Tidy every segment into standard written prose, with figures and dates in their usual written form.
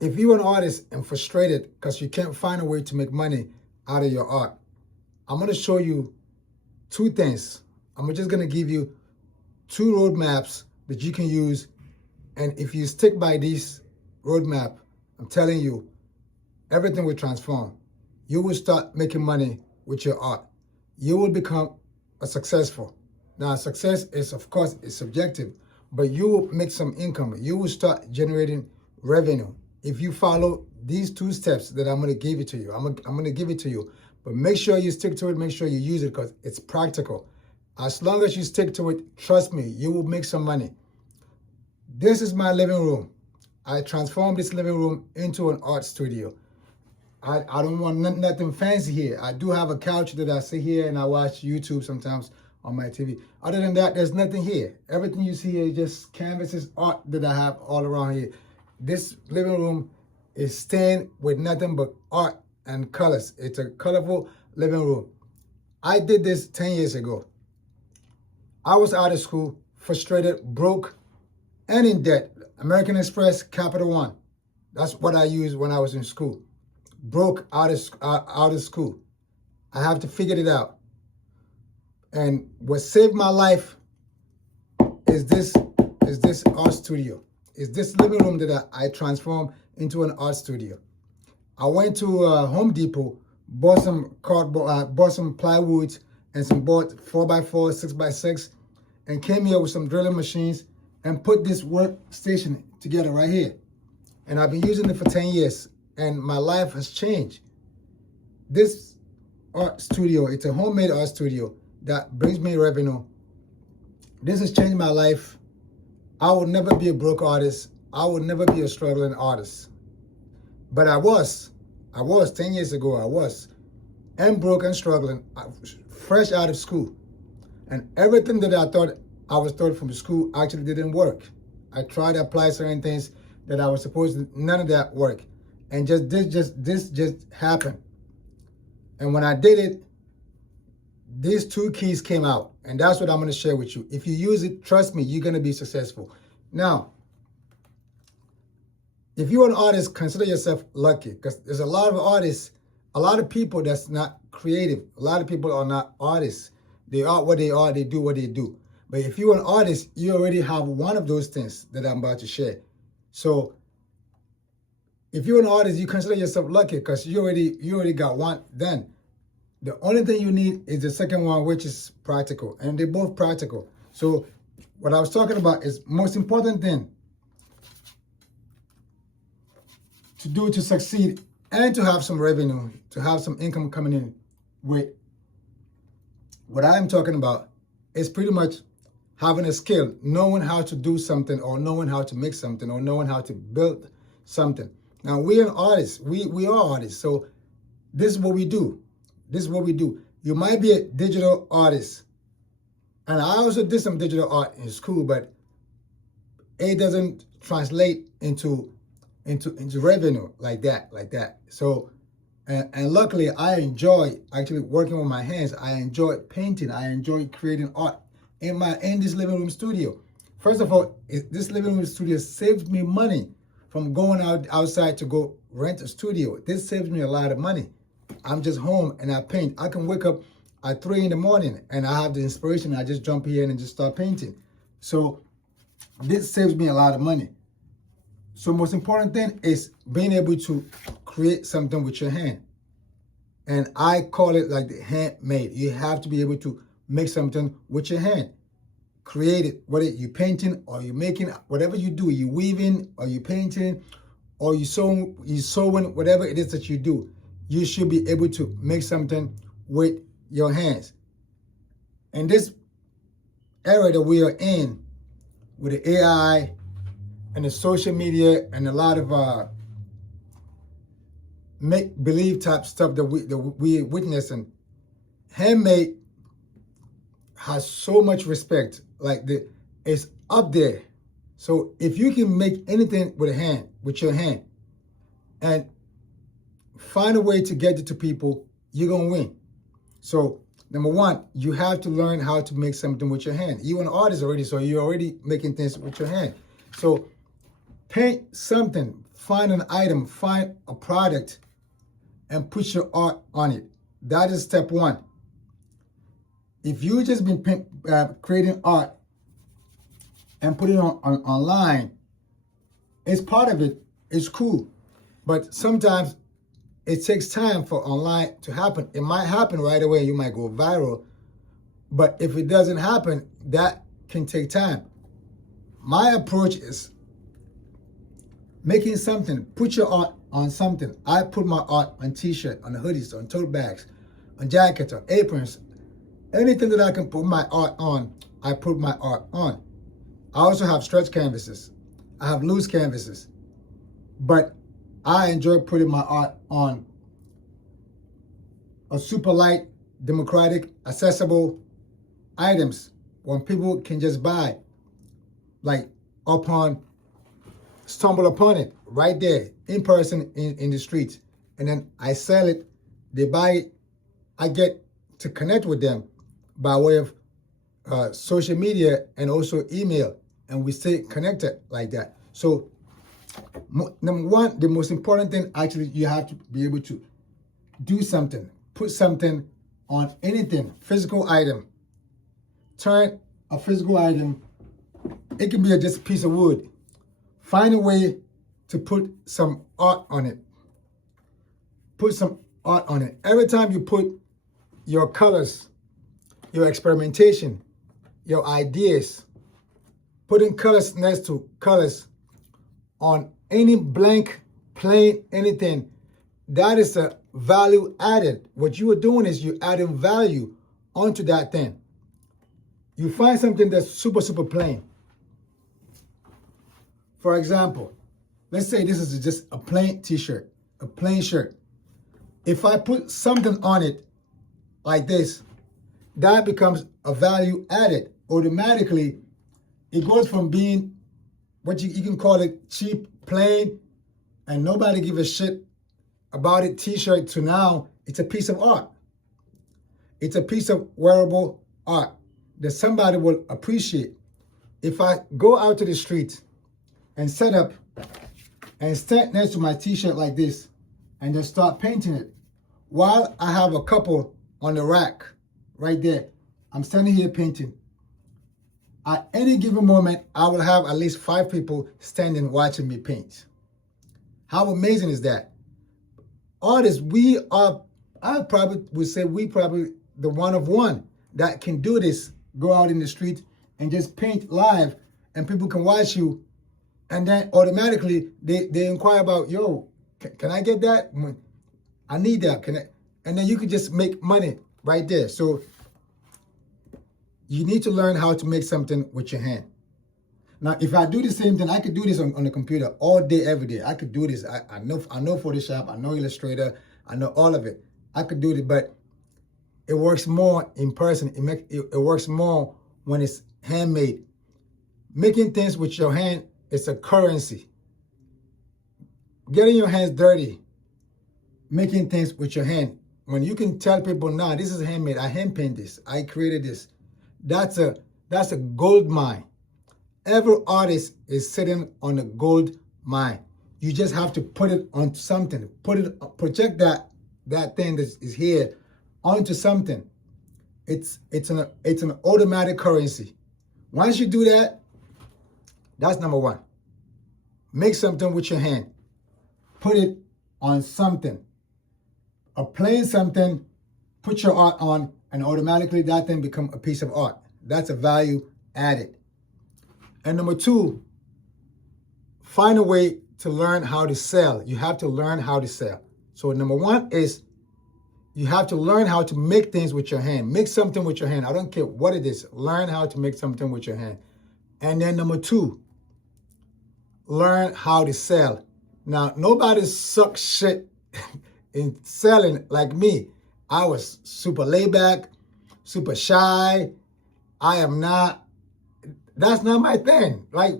if you're an artist and frustrated because you can't find a way to make money out of your art, I'm going to show you two things. I'm just going to give you two roadmaps that you can use. And if you stick by this roadmap, I'm telling you, everything will transform. You will start making money with your art. You will become a successful. Now, success is, of course, is subjective, but you will make some income. You will start generating revenue if you follow these two steps that I'm going to give it to you. I'm going to give it to you, but make sure you stick to it. Make sure you use it because it's practical. As long as you stick to it, trust me, you will make some money. This is my living room. I transformed this living room into an art studio. I don't want nothing fancy here. I do have a couch that I sit here and I watch YouTube sometimes on my TV. Other than that, there's nothing here. Everything you see here is just canvases, art that I have all around here. This living room is stained with nothing but art and colors. It's a colorful living room. I did this 10 years ago. I was out of school, frustrated, broke, and in debt. American Express, Capital One. That's what I used when I was in school. Broke, out of school. I have to figure it out. And what saved my life is this art studio. Is this living room that I transformed into an art studio. I went to Home Depot, bought some cardboard, bought some plywood and some board 4x4, 6x6, and came here with some drilling machines and put this workstation together right here. And I've been using it for 10 years. And my life has changed. This art studio, it's a homemade art studio that brings me revenue. This has changed my life. I will never be a broke artist. I will never be a struggling artist. But I was 10 years ago, I was. And broke and struggling, fresh out of school. And everything that I thought I was taught from school actually didn't work. I tried to apply certain things that I was supposed to, none of that worked. And this just happened. And when I did it, these two keys came out. And that's what I'm going to share with you. If you use it, trust me, you're going to be successful. Now, if you're an artist, consider yourself lucky. Because there's a lot of artists, a lot of people that's not creative. A lot of people are not artists. They are what they are. They do what they do. But if you're an artist, you already have one of those things that I'm about to share. So if you're an artist, you consider yourself lucky because you already got one done. The only thing you need is the second one, which is practical, and they're both practical. So what I was talking about is most important thing to do to succeed and to have some revenue, to have some income coming in with what I'm talking about is pretty much having a skill, knowing how to do something or knowing how to make something or knowing how to build something. Now, we're an artist. We are artists. So this is what we do. This is what we do. You might be a digital artist. And I also did some digital art in school, but it doesn't translate into revenue like that. So, and luckily, I enjoy actually working with my hands. I enjoy painting. I enjoy creating art in this living room studio. First of all, this living room studio saved me money from going outside to go rent a studio. This saves me a lot of money. I'm just home and I paint. I can wake up at 3 in the morning and I have the inspiration. I just jump here and just start painting. So this saves me a lot of money. So most important thing is being able to create something with your hand. And I call it like the handmade. You have to be able to make something with your hand. Create it, whether you're painting or you're making, whatever you do, you weaving or you painting or you sewing, whatever it is that you do, you should be able to make something with your hands. In this era that we are in, with the AI and the social media and a lot of make-believe type stuff that we witnessing, handmade has so much respect. Like it's up there. So if you can make anything with your hand, and find a way to get it to people, you're gonna win. So number one, you have to learn how to make something with your hand. You're an artist already, so you're already making things with your hand. So paint something, find an item, find a product, and put your art on it. That is step one. If you just been creating art and putting it online, it's part of it. It's cool. But sometimes it takes time for online to happen. It might happen right away. You might go viral. But if it doesn't happen, that can take time. My approach is making something. Put your art on something. I put my art on t-shirt, on hoodies, on tote bags, on jackets, on aprons. Anything that I can put my art on, I put my art on. I also have stretch canvases. I have loose canvases. But I enjoy putting my art on a super light, democratic, accessible items when people can just buy, like stumble upon it right there in person in the streets. And then I sell it, they buy it, I get to connect with them by way of social media and also email, and we stay connected like that. So number one, the most important thing, actually, you have to be able to do something, put something on anything, physical item. Turn a physical item, it can be just a piece of wood. Find a way to put some art on it. Put some art on it. Every time you put your colors, your experimentation, your ideas, putting colors next to colors on any blank, plain, anything, that is a value added. What you are doing is you're adding value onto that thing. You find something that's super, super plain. For example, let's say this is just a plain t-shirt, a plain shirt. If I put something on it like this, that becomes a value added. Automatically, it goes from being what you can call it cheap, plain, and nobody give a shit about it t-shirt, to now it's a piece of art. It's a piece of wearable art that somebody will appreciate. If I go out to the street and set up and stand next to my t-shirt like this and just start painting it, while I have a couple on the rack right there, I'm standing here painting. At any given moment, I will have at least 5 people standing watching me paint. How amazing is that? Artists, I probably would say we probably the one of one that can do this. Go out in the street and just paint live, and people can watch you, and then automatically they inquire about, yo, can I get that? I need that. Can I? And then you can just make money right there. So you need to learn how to make something with your hand. Now, if I do the same thing, I could do this on the computer all day, every day. I could do this. I know Photoshop, I know Illustrator, I know all of it. I could do it, but it works more in person. It works more when it's handmade. Making things with your hand is a currency. Getting your hands dirty, making things with your hand. When you can tell people, nah, this is handmade, I hand paint this, I created this. That's a gold mine. Every artist is sitting on a gold mine. You just have to put it onto something. Project that thing that is here onto something. It's an automatic currency. Once you do that, that's number one. Make something with your hand. Put it on something. A plain something, put your art on, and automatically that thing become a piece of art. That's a value added. And number two, find a way to learn how to sell. You have to learn how to sell. So number one is you have to learn how to make things with your hand. Make something with your hand. I don't care what it is. Learn how to make something with your hand. And then number two, learn how to sell. Now, nobody sucks shit in selling like me. I was super laid back, super shy. That's not my thing. Like,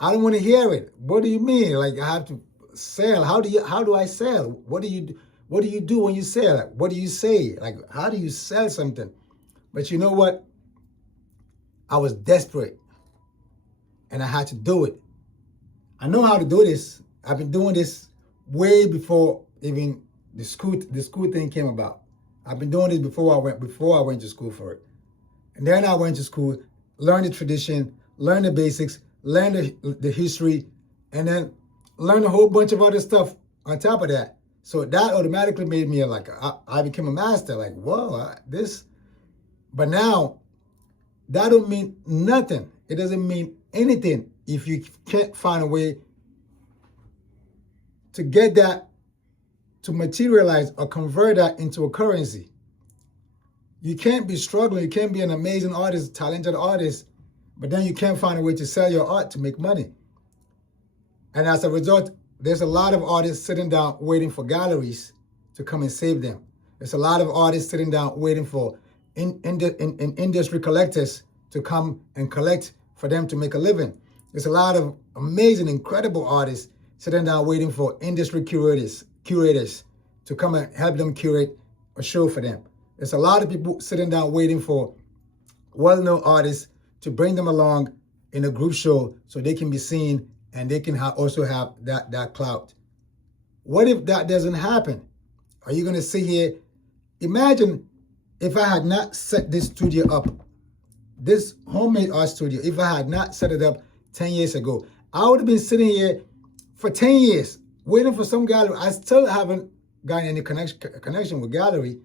I don't want to hear it. What do you mean? Like, I have to sell. How do I sell? What do you do when you sell? What do you say? Like, how do you sell something? But you know what? I was desperate and I had to do it. I know how to do this. I've been doing this way before even the school thing came about. I've been doing this before I went to school for it. And then I went to school, learned the tradition, learned the basics, learned the history, and then learned a whole bunch of other stuff on top of that. So that automatically made me I became a master. Like, whoa, this. But now, that don't mean nothing. It doesn't mean anything if you can't find a way to get that, to materialize or convert that into a currency. You can't be struggling. You can't be an amazing artist, talented artist, but then you can't find a way to sell your art to make money. And as a result, there's a lot of artists sitting down waiting for galleries to come and save them. There's a lot of artists sitting down waiting for industry collectors to come and collect for them to make a living. There's a lot of amazing, incredible artists sitting down waiting for industry curators to come and help them curate a show for them. There's a lot of people sitting down waiting for well-known artists to bring them along in a group show so they can be seen and they can also have that clout. What if that doesn't happen? Are you going to sit here? Imagine if I had not set this studio up, this homemade art studio, if I had not set it up 10 years ago, I would have been sitting here for 10 years waiting for some gallery. I still haven't gotten any connection with gallery.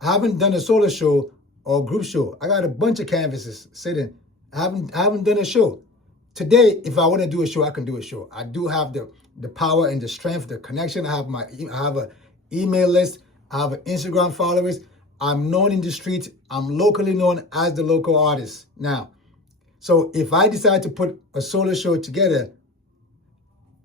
I haven't done a solo show or group show. I got a bunch of canvases sitting. I haven't done a show. Today, if I want to do a show, I can do a show. I do have the power and the strength, the connection. I have an email list. I have an Instagram followers. I'm known in the street. I'm locally known as the local artist now. So if I decide to put a solo show together,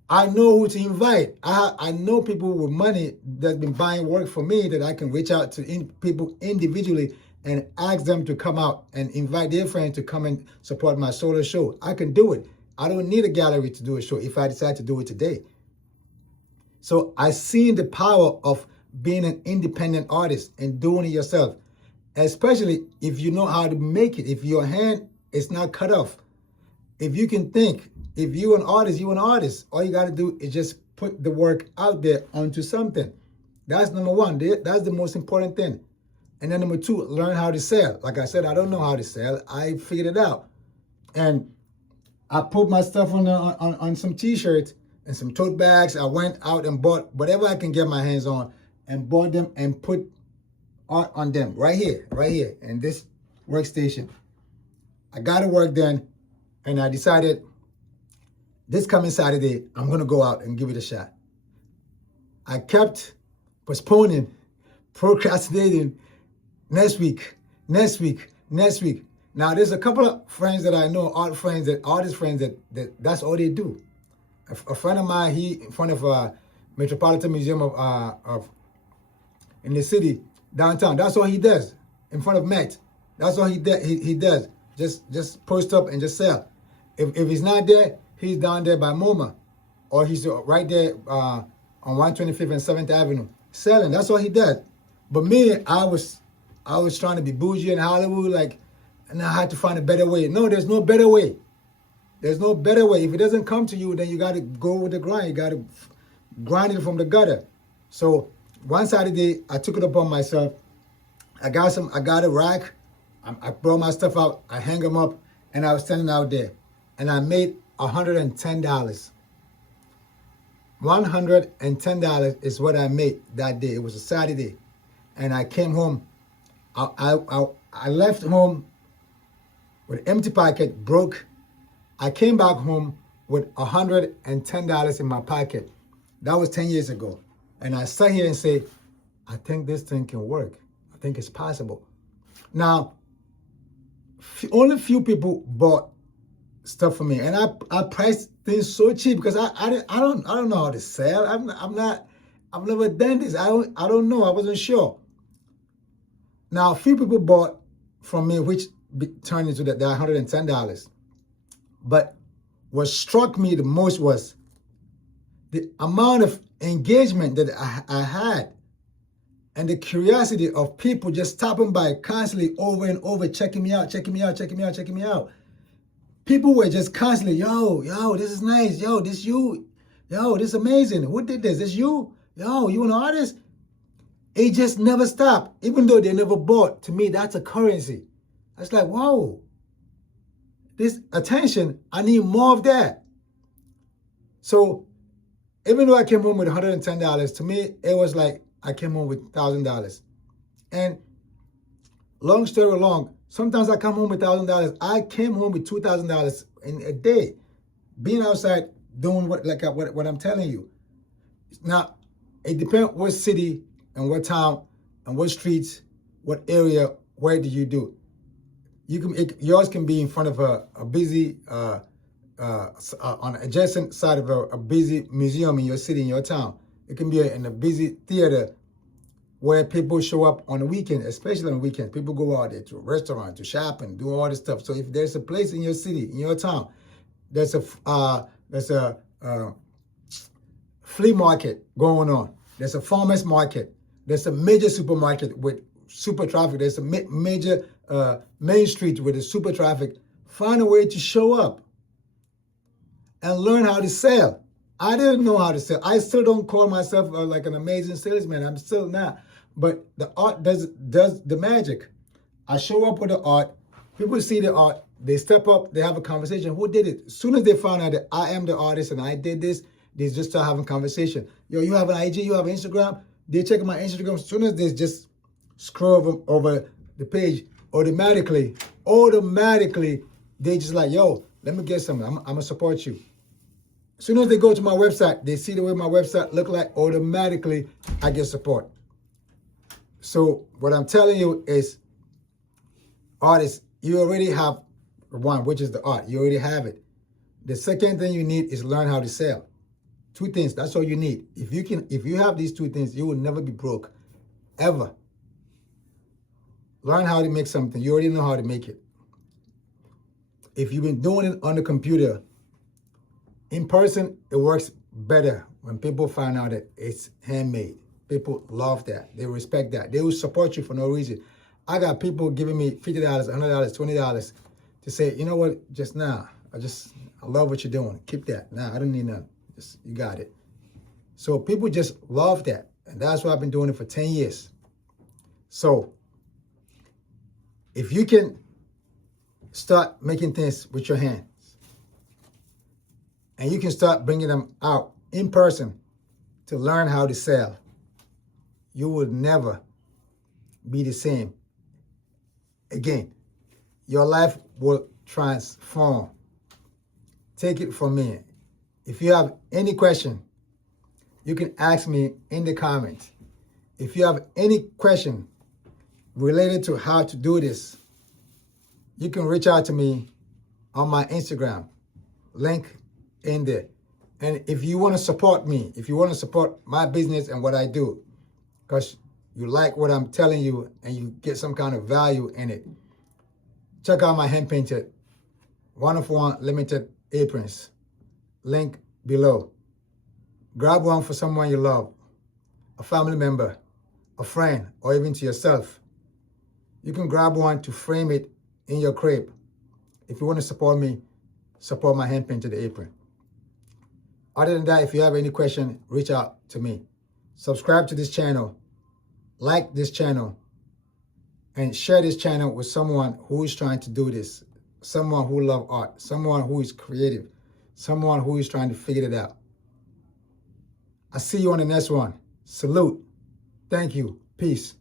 I know who to invite. I know people with money that's been buying work for me that I can reach out to people individually and ask them to come out and invite their friends to come and support my solo show. I can do it. I don't need a gallery to do a show if I decide to do it today. So I seen the power of being an independent artist and doing it yourself, especially if you know how to make it, if your hand is not cut off. If you can think, if you're an artist, you're an artist. All you got to do is just put the work out there onto something. That's number one. That's the most important thing. And then number two, learn how to sell. Like I said, I don't know how to sell. I figured it out. And I put my stuff on some t-shirts and some tote bags. I went out and bought whatever I can get my hands on and bought them and put art on them right here in this workstation. I got to work done and I decided this coming Saturday, I'm going to go out and give it a shot. I kept postponing, procrastinating. Next week. Now, there's a couple of friends that I know, artist friends that's all they do. A friend of mine, he in front of Metropolitan Museum of in the city, downtown. That's all he does. In front of Met. That's all he does. Just post up and just sell. If he's not there, he's down there by MoMA. Or he's right there on 125th and 7th Avenue selling. That's all he does. But me, I was trying to be bougie in Hollywood, and I had to find a better way. No, there's no better way. There's no better way. If it doesn't come to you, then you got to go with the grind. You got to grind it from the gutter. So one Saturday, I took it upon myself. I got a rack. I brought my stuff out. I hang them up, and I was standing out there, and I made $110. $110 is what I made that day. It was a Saturday, and I came home. I left home with an empty pocket, broke. I came back home with $110 in my pocket. That was 10 years ago. And I sat here and said, I think this thing can work. I think it's possible. Now, only few people bought stuff for me, and I priced things so cheap because I don't know how to sell. I've never done this. I don't know. I wasn't sure. Now, a few people bought from me, which turned into that $110. But what struck me the most was the amount of engagement that I had and the curiosity of people just stopping by constantly over and over, checking me out. People were just constantly, yo, this is nice. Yo, this you. Yo, this is amazing. Who did this? It's you? Yo, you an artist? It just never stopped. Even though they never bought, to me, that's a currency. It's like, whoa, this attention, I need more of that. So even though I came home with $110, to me, it was like I came home with $1,000. And long story long, sometimes I come home with $1,000. I came home with $2,000 in a day, being outside doing what I'm telling you. Now, it depends what city and what town and what streets, what area, where do you do. Yours can be in front of a busy, on the adjacent side of a busy museum in your city, in your town. It can be in a busy theater where people show up on the weekend, especially on the weekends. People go out there to a restaurant, to shop, and do all this stuff. So if there's a place in your city, in your town, there's a flea market going on. There's a farmer's market. There's a major supermarket with super traffic. There's a major main street with a super traffic. Find a way to show up and learn how to sell. I didn't know how to sell. I still don't call myself like an amazing salesman. I'm still not. But the art does the magic. I show up with the art. People see the art. They step up. They have a conversation. Who did it? As soon as they find out that I am the artist and I did this, they just start having conversation. Yo, you have an IG? You have an Instagram? They check my Instagram. As soon as they just scroll over the page, automatically, they just like, yo, let me get something. I'm going to support you. As soon as they go to my website, they see the way my website look like, automatically I get support. So what I'm telling you is, artists, you already have one, which is the art. You already have it. The second thing you need is learn how to sell. Two things, that's all you need. If you have these two things, you will never be broke, ever. Learn how to make something. You already know how to make it. If you've been doing it on the computer, in person, it works better when people find out that it's handmade. People love that. They respect that. They will support you for no reason. I got people giving me $50, $100, $20 to say, you know what, just now, I love what you're doing. Keep that. Nah, I don't need nothing. You got it. So people just love that. And that's why I've been doing it for 10 years. So if you can start making things with your hands, and you can start bringing them out in person to learn how to sell, you will never be the same again. Your life will transform. Take it from me. If you have any question, you can ask me in the comments. If you have any question related to how to do this, you can reach out to me on my Instagram, link in there. And if you want to support me, if you want to support my business and what I do, because you like what I'm telling you and you get some kind of value in it, check out my hand-painted 1-of-1 limited aprons. Link below. Grab one for someone you love, a family member, a friend, or even to yourself. You can grab one to frame it in your crib. If you want to support me, support my hand-painted apron. Other than that, if you have any question, reach out to me. Subscribe to this channel, like this channel, and share this channel with someone who is trying to do this, someone who loves art, someone who is creative, someone who is trying to figure it out. I'll see you on the next one. Salute. Thank you. Peace.